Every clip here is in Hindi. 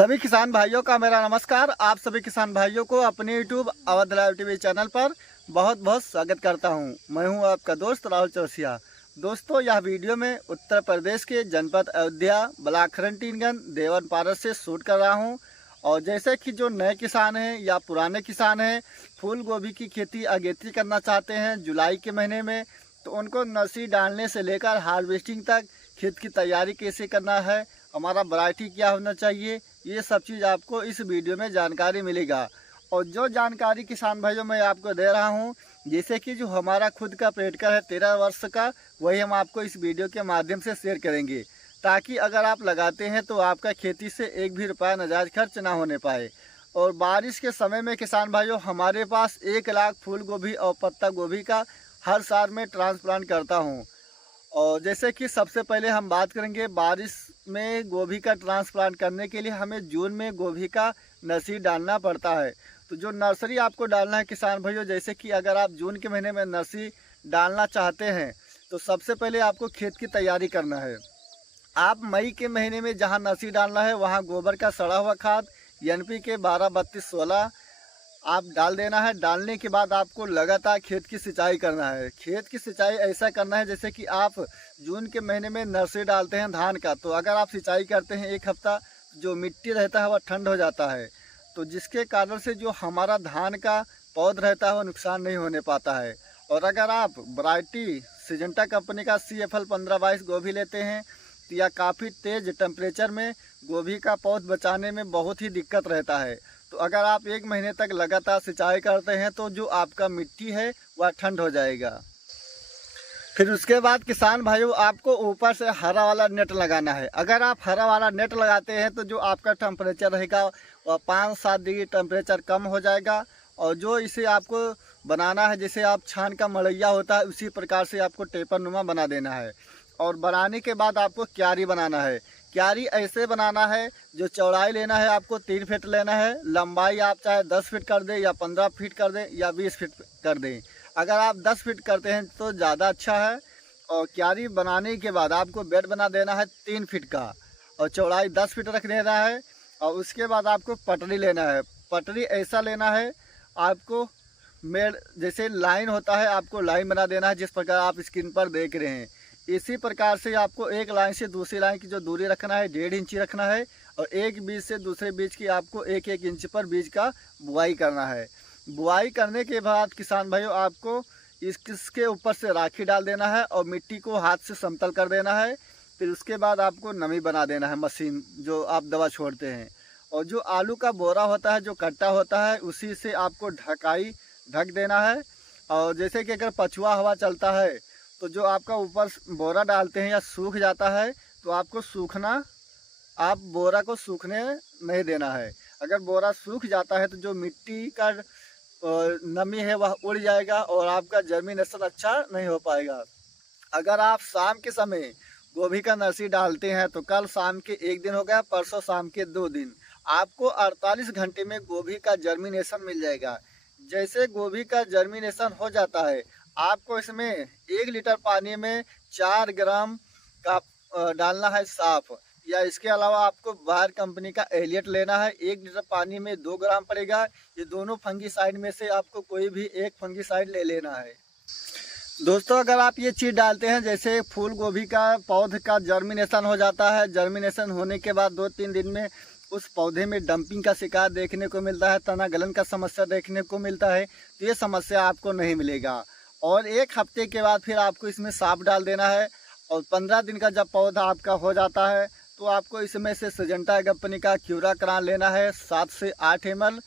सभी किसान भाइयों का मेरा नमस्कार। आप सभी किसान भाइयों को अपने YouTube Awadh live TV channel पर बहुत बहुत स्वागत करता हूं। मैं हूं आपका दोस्त राहुल चौरसिया। दोस्तों, यह वीडियो में उत्तर प्रदेश के जनपद अयोध्या ब्लॉक खरंटीगंज देवन पारस से शूट कर रहा हूं। और जैसे कि जो नए किसान हैं या पुराने किसान हैं, फूल गोभी की खेती अगेती करना चाहते हैं जुलाई के महीने में, तो उनको नर्सरी डालने से लेकर हार्वेस्टिंग तक खेत की तैयारी कैसे करना है, हमारा वैरायटी क्या होना चाहिए, ये सब चीज़ आपको इस वीडियो में जानकारी मिलेगा। और जो जानकारी किसान भाइयों मैं आपको दे रहा हूँ, जैसे कि जो हमारा खुद का पेड़कर है 13 वर्ष का, वही हम आपको इस वीडियो के माध्यम से शेयर करेंगे, ताकि अगर आप लगाते हैं तो आपका खेती से एक भी रुपया नाजायज खर्च ना होने पाए। और बारिश के समय में किसान भाइयों हमारे पास 1 लाख फूल गोभी और पत्ता गोभी का हर साल में ट्रांसप्लांट करता हूँ। और जैसे कि सबसे पहले हम बात करेंगे बारिश में गोभी का ट्रांसप्लांट करने के लिए हमें जून में गोभी का नर्सरी डालना पड़ता है। तो जो नर्सरी आपको डालना है किसान भाइयों, जैसे कि अगर आप जून के महीने में नर्सरी डालना चाहते हैं तो सबसे पहले आपको खेत की तैयारी करना है। आप मई के महीने में जहां नर्सरी डालना है वहां गोबर का सड़ा हुआ खाद NPK 12-32-16 आप डाल देना है। डालने के बाद आपको लगातार खेत की सिंचाई करना है। खेत की सिंचाई ऐसा करना है जैसे कि आप जून के महीने में नर्सरी डालते हैं धान का, तो अगर आप सिंचाई करते हैं 1 हफ्ता, जो मिट्टी रहता है वह ठंड हो जाता है, तो जिसके कारण से जो हमारा धान का पौध रहता है वो नुकसान नहीं होने पाता है। और अगर आप वैरायटी सिजेंटा कंपनी का CFL 1522 गोभी लेते हैं तो यह काफ़ी तेज़ टेम्परेचर में गोभी का पौध बचाने में बहुत ही दिक्कत रहता है। तो अगर आप 1 महीने तक लगातार सिंचाई करते हैं तो जो आपका मिट्टी है वह ठंड हो जाएगा। फिर उसके बाद किसान भाइयों आपको ऊपर से हरा वाला नेट लगाना है। अगर आप हरा वाला नेट लगाते हैं तो जो आपका टेम्परेचर रहेगा वह 5-7 डिग्री टेम्परेचर कम हो जाएगा। और जो इसे आपको बनाना है, जैसे आप छान का मड़ैया होता है उसी प्रकार से आपको टेपर नुमा बना देना है। और बनाने के बाद आपको क्यारी बनाना है। क्यारी ऐसे बनाना है, जो चौड़ाई लेना है आपको 3 फीट लेना है, लंबाई आप चाहे 10 फीट कर दें या 15 फीट कर दें या 20 फीट कर दें। अगर आप 10 फीट करते हैं तो ज़्यादा अच्छा है। और क्यारी बनाने के बाद आपको बेड बना देना है 3 फीट का, और चौड़ाई 10 फीट रख देना है। और उसके बाद आपको पटरी लेना है। पटरी ऐसा लेना है आपको, मेड जैसे लाइन होता है आपको लाइन बना देना है, जिस प्रकार आप स्क्रीन पर देख रहे हैं। इसी प्रकार से आपको एक लाइन से दूसरी लाइन की जो दूरी रखना है 1.5 इंची रखना है। और एक बीज से दूसरे बीज की आपको 1-1 इंच पर बीज का बुआई करना है। बुआई करने के बाद किसान भाइयों आपको इसके ऊपर से राखी डाल देना है और मिट्टी को हाथ से समतल कर देना है। फिर उसके बाद आपको नमी बना देना है, मशीन जो आप दवा छोड़ते हैं। और जो आलू का बोरा होता है, जो कट्टा होता है, उसी से आपको ढक देना है। और जैसे कि अगर पछुआ हवा चलता है तो जो आपका ऊपर बोरा डालते हैं या सूख जाता है तो आपको आप बोरा को सूखने नहीं देना है। अगर बोरा सूख जाता है तो जो मिट्टी का नमी है वह उड़ जाएगा और आपका जर्मिनेशन अच्छा नहीं हो पाएगा। अगर आप शाम के समय गोभी का नर्सरी डालते हैं तो कल शाम के 1 दिन हो गया, परसों शाम के 2 दिन, आपको 48 घंटे में गोभी का जर्मिनेशन मिल जाएगा। जैसे गोभी का जर्मिनेशन हो जाता है, आपको इसमें 1 लीटर पानी में 4 ग्राम का डालना है साफ, या इसके अलावा आपको बायर कंपनी का एलियट लेना है। 1 लीटर पानी में 2 ग्राम पड़ेगा। ये दोनों फंगीसाइड में से आपको कोई भी एक फंगीसाइड ले लेना है। दोस्तों, अगर आप ये चीज़ डालते हैं, जैसे फूल गोभी का पौध का जर्मिनेशन हो जाता है, जर्मिनेशन होने के बाद 2-3 दिन में उस पौधे में डंपिंग का शिकार देखने को मिलता है, तना गलन का समस्या देखने को मिलता है, तो ये समस्या आपको नहीं मिलेगा। और 1 हफ्ते के बाद फिर आपको इसमें साफ डाल देना है। और 15 दिन का जब पौधा आपका हो जाता है तो आपको इसमें से सिजेंटा कंपनी का क्यूराक्रान लेना है 7 से 8 ml।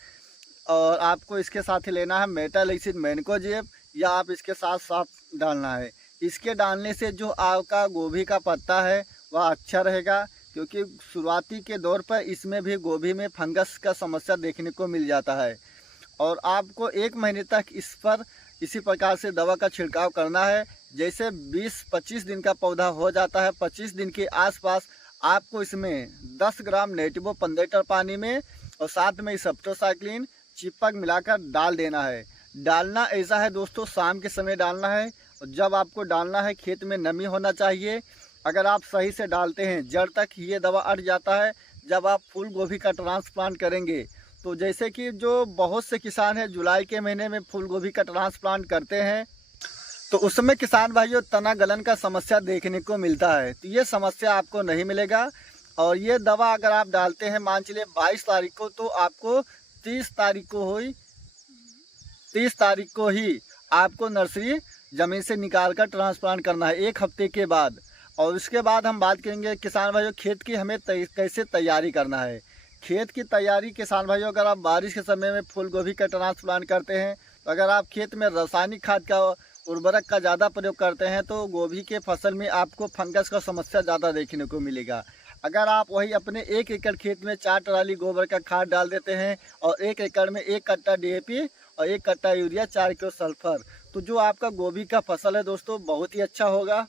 और आपको इसके साथ ही लेना है मेटल एसिड मैनकोजेब, या आप इसके साथ साफ डालना है। इसके डालने से जो आपका गोभी का पत्ता है वह अच्छा रहेगा, क्योंकि शुरुआती के दौर पर इसमें भी गोभी में फंगस का समस्या देखने को मिल जाता है। और आपको 1 महीने तक इस पर इसी प्रकार से दवा का छिड़काव करना है। जैसे 20-25 दिन का पौधा हो जाता है, 25 दिन के आसपास आपको इसमें 10 ग्राम नेटिवो 15 लीटर पानी में और साथ में सेप्टोसाइक्लिन चिपक मिलाकर डाल देना है। डालना ऐसा है दोस्तों, शाम के समय डालना है। और जब आपको डालना है खेत में नमी होना चाहिए। अगर आप सही से डालते हैं जड़ तक ये दवा अट जाता है, जब आप फूल गोभी का ट्रांसप्लांट करेंगे तो जैसे कि जो बहुत से किसान हैं जुलाई के महीने में फूल गोभी का ट्रांसप्लांट करते हैं, तो उसमें किसान भाइयों तना गलन का समस्या देखने को मिलता है। तो ये समस्या आपको नहीं मिलेगा। और ये दवा अगर आप डालते हैं मान चलिए 22 तारीख को, तो आपको 30 तारीख को हुई 30 तारीख को ही आपको नर्सरी ज़मीन से निकाल कर ट्रांसप्लांट करना है 1 हफ्ते के बाद। और उसके बाद हम बात करेंगे किसान भाइयों खेत की हमें कैसे तैयारी करना है। खेत की तैयारी किसान भाइयों, अगर आप बारिश के समय में फूल गोभी का ट्रांसप्लांट करते हैं तो अगर आप खेत में रासायनिक खाद का उर्वरक का ज़्यादा प्रयोग करते हैं तो गोभी के फसल में आपको फंगस का समस्या ज़्यादा देखने को मिलेगा। अगर आप वही अपने 1 एकड़ खेत में 4 ट्राली गोबर का खाद डाल देते हैं और 1 एकड़ में 1 कट्टा DAP और 1 कट्टा यूरिया 4 किलो सल्फर, तो जो आपका गोभी का फसल है दोस्तों बहुत ही अच्छा होगा।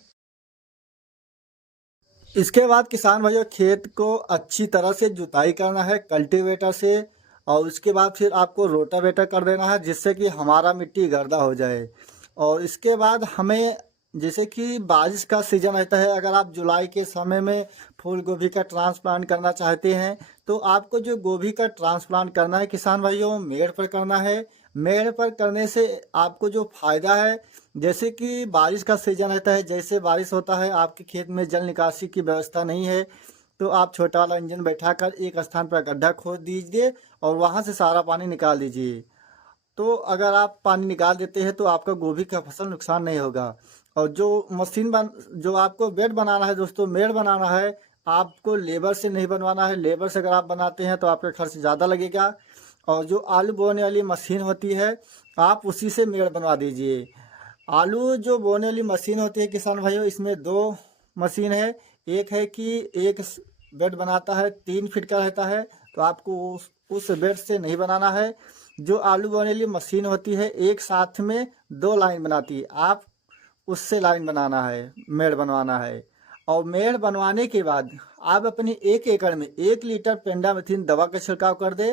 इसके बाद किसान भाइयों खेत को अच्छी तरह से जुताई करना है कल्टीवेटर से, और उसके बाद फिर आपको रोटावेटर कर देना है जिससे कि हमारा मिट्टी गर्दा हो जाए। और इसके बाद हमें जैसे कि बारिश का सीज़न रहता है, अगर आप जुलाई के समय में फूल गोभी का ट्रांसप्लांट करना चाहते हैं तो आपको जो गोभी का ट्रांसप्लांट करना है किसान भाइयों मेड़ पर करना है। मेड़ पर करने से आपको जो फ़ायदा है, जैसे कि बारिश का सीज़न रहता है, जैसे बारिश होता है आपके खेत में जल निकासी की व्यवस्था नहीं है तो आप छोटा वाला इंजन बैठाकर एक स्थान पर गड्ढा खोद दीजिए और वहाँ से सारा पानी निकाल दीजिए। तो अगर आप पानी निकाल देते हैं तो आपका गोभी का फसल नुकसान नहीं होगा। और जो आपको बेड बनाना है दोस्तों, मेड़ बनाना है, आपको लेबर से नहीं बनवाना है। लेबर से अगर आप बनाते हैं तो आपका खर्च ज़्यादा लगेगा। और जो आलू बोने वाली मशीन होती है आप उसी से मेड़ बनवा दीजिए। आलू जो बोने वाली मशीन होती है किसान भाइयों, इसमें 2 मशीन है। एक है कि एक बेड बनाता है 3 फीट का रहता है, तो आपको उस बेड से नहीं बनाना है। जो आलू बोने वाली मशीन होती है एक साथ में 2 लाइन बनाती है, आप उससे लाइन बनाना है, मेड़ बनवाना है। और मेड़ बनवाने के बाद आप अपनी 1 एकड़ में 1 लीटर पेंडामिथीन दवा का छिड़काव कर दे।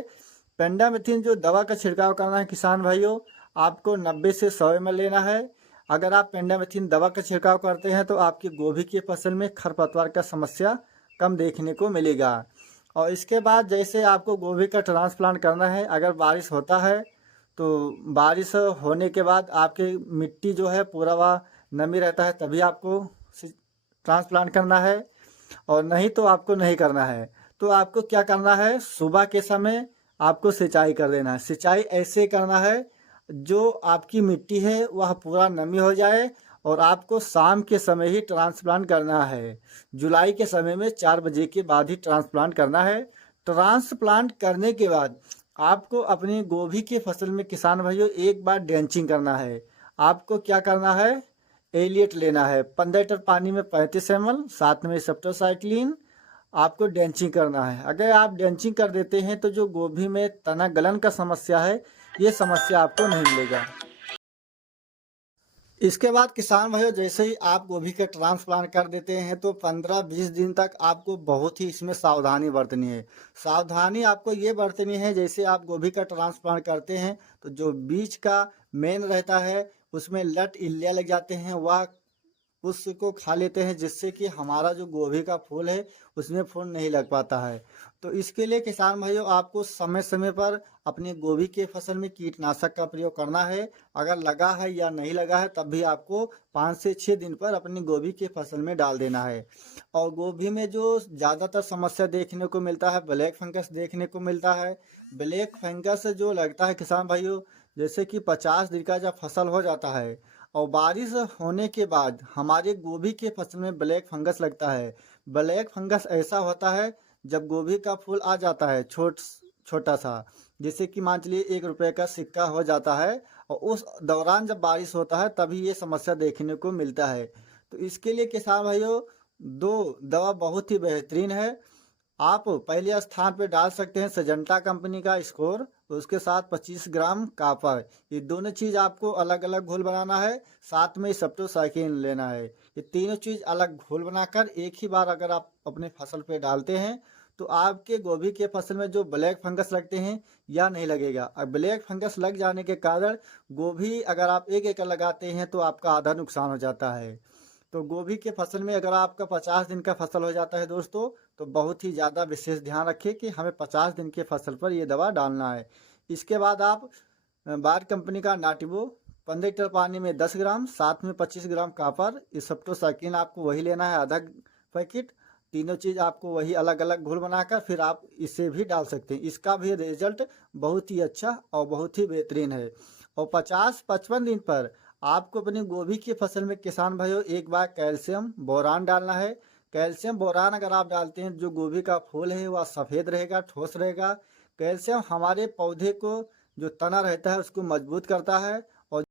पेंडामिथीन जो दवा का छिड़काव करना है किसान भाइयों, आपको 90 से 100 ml लेना है। अगर आप पेंडामिथीन दवा का छिड़काव करते हैं तो आपकी गोभी की फसल में खरपतवार का समस्या कम देखने को मिलेगा। और इसके बाद जैसे आपको गोभी का ट्रांसप्लांट करना है, अगर बारिश होता है तो बारिश होने के बाद आपकी मिट्टी जो है पूरा वह नमी रहता है तभी आपको ट्रांसप्लांट करना है, और नहीं तो आपको नहीं करना है। तो आपको क्या करना है, सुबह के समय आपको सिंचाई कर देना है। सिंचाई ऐसे करना है जो आपकी मिट्टी है वह पूरा नमी हो जाए, और आपको शाम के समय ही ट्रांसप्लांट करना है। जुलाई के समय में 4 बजे के बाद ही ट्रांसप्लांट करना है। ट्रांसप्लांट करने के बाद आपको अपनी गोभी की फसल में किसान भाइयों एक बार ड्रेंचिंग करना है। आपको क्या करना है, एलिएट लेना है 15 लीटर पानी में 35 ml, साथ में सेप्टोसाइक्लिन आपको ड्रेंचिंग करना है। अगर आप ड्रेंचिंग कर देते हैं तो जो गोभी में तना गलन का समस्या है ये समस्या आपको नहीं मिलेगा। इसके बाद किसान भाइयों जैसे ही आप गोभी का ट्रांसप्लांट कर देते हैं तो 15-20 दिन तक आपको बहुत ही इसमें सावधानी बरतनी है। सावधानी आपको ये बरतनी है, जैसे आप गोभी का ट्रांसप्लांट करते हैं तो जो बीज का मेन रहता है उसमें लट इल्लिया लग जाते हैं, वह उसको खा लेते हैं जिससे कि हमारा जो गोभी का फूल है उसमें फूल नहीं लग पाता है। तो इसके लिए किसान भाइयों आपको समय समय पर अपनी गोभी के फसल में कीटनाशक का प्रयोग करना है। अगर लगा है या नहीं लगा है तब भी आपको 5 से 6 दिन पर अपनी गोभी के फसल में डाल देना है। और गोभी में जो ज़्यादातर समस्या देखने को मिलता है ब्लैक फंगस देखने को मिलता है। ब्लैक फंगस जो लगता है किसान भाइयों, जैसे कि 50 दिन का जब फसल हो जाता है और बारिश होने के बाद हमारे गोभी के फसल में ब्लैक फंगस लगता है। ब्लैक फंगस ऐसा होता है जब गोभी का फूल आ जाता है छोटा सा, जैसे कि मान चलिए 1 रुपये का सिक्का हो जाता है, और उस दौरान जब बारिश होता है तभी ये समस्या देखने को मिलता है। तो इसके लिए किसान भाइयों 2 दवा बहुत ही बेहतरीन है। आप पहले स्थान पे डाल सकते हैं सजंटा कंपनी का स्कोर, उसके साथ 25 ग्राम कापर। ये दोनों चीज़ आपको अलग अलग घोल बनाना है, साथ में सेप्टोसाइक्लिन लेना है। ये तीनों चीज़ अलग घोल बनाकर एक ही बार अगर आप अपने फसल पे डालते हैं तो आपके गोभी के फसल में जो ब्लैक फंगस लगते हैं या नहीं लगेगा। और ब्लैक फंगस लग जाने के कारण गोभी अगर आप 1 एकड़ लगाते हैं तो आपका आधा नुकसान हो जाता है। तो गोभी के फसल में अगर आपका 50 दिन का फसल हो जाता है दोस्तों, तो बहुत ही ज़्यादा विशेष ध्यान रखें कि हमें 50 दिन के फसल पर ये दवा डालना है। इसके बाद आप बायर कंपनी का नाटिबो 15 लीटर पानी में 10 ग्राम, साथ में 25 ग्राम कापर, इस सेप्टोसाइक्लिन आपको वही लेना है, आधा पैकेट। तीनों चीज़ आपको वही अलग अलग घोल बनाकर फिर आप इसे भी डाल सकते हैं। इसका भी रिजल्ट बहुत ही अच्छा और बहुत ही बेहतरीन है। और 50-55 दिन पर आपको अपनी गोभी की फसल में किसान भाइयों एक बार कैल्शियम बोरान डालना है। कैल्शियम बोरान अगर आप डालते हैं, जो गोभी का फूल है वह सफ़ेद रहेगा, ठोस रहेगा। कैल्शियम हमारे पौधे को जो तना रहता है उसको मजबूत करता है। और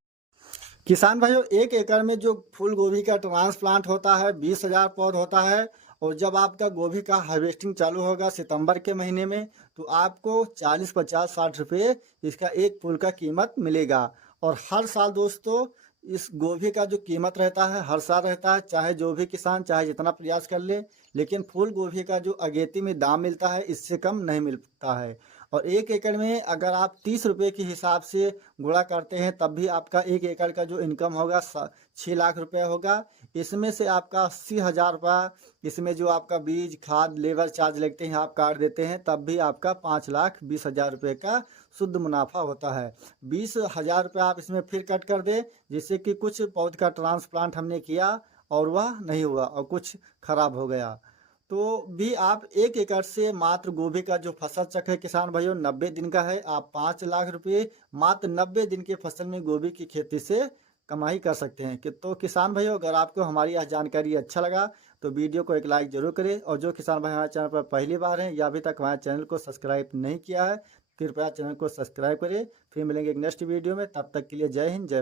किसान भाइयों, 1 एकड़ में जो फूल गोभी का ट्रांसप्लांट होता है 20,000 पौध होता है। और जब आपका गोभी का हार्वेस्टिंग चालू होगा सितंबर के महीने में, तो आपको 40, 50, 60 रुपये इसका एक फूल का कीमत मिलेगा। और हर साल दोस्तों इस गोभी का जो कीमत रहता है हर साल रहता है, चाहे जो भी किसान चाहे जितना प्रयास कर ले, लेकिन फूल गोभी का जो अगेती में दाम मिलता है इससे कम नहीं मिलता है। और 1 एकड़ में अगर आप 30 रुपये के हिसाब से गुणा करते हैं, तब भी आपका 1 एकड़ का जो इनकम होगा 6 लाख रुपये होगा। इसमें से आपका 80,000 रुपया, इसमें जो आपका बीज खाद लेबर चार्ज लगते हैं आप काट देते हैं, तब भी आपका 5,20,000 रुपये का शुद्ध मुनाफा होता है। 20,000 रुपये आप इसमें फिर कट कर दें, जिससे कि कुछ पौध का ट्रांसप्लांट हमने किया और वह नहीं हुआ और कुछ खराब हो गया, तो भी आप 1 एकड़ से मात्र गोभी का जो फसल चक्र है किसान भाइयों 90 दिन का है। आप 5 लाख रुपये मात्र 90 दिन के फसल में गोभी की खेती से कमाई कर सकते हैं। तो किसान भाइयों, अगर आपको हमारी यह जानकारी अच्छा लगा तो वीडियो को एक लाइक जरूर करें। और जो किसान भाई हमारे चैनल पर पहली बार हैं या अभी तक हमारे चैनल को सब्सक्राइब नहीं किया है, कृपया चैनल को सब्सक्राइब करें। फिर मिलेंगे एक नेक्स्ट वीडियो में, तब तक के लिए जय हिंद जय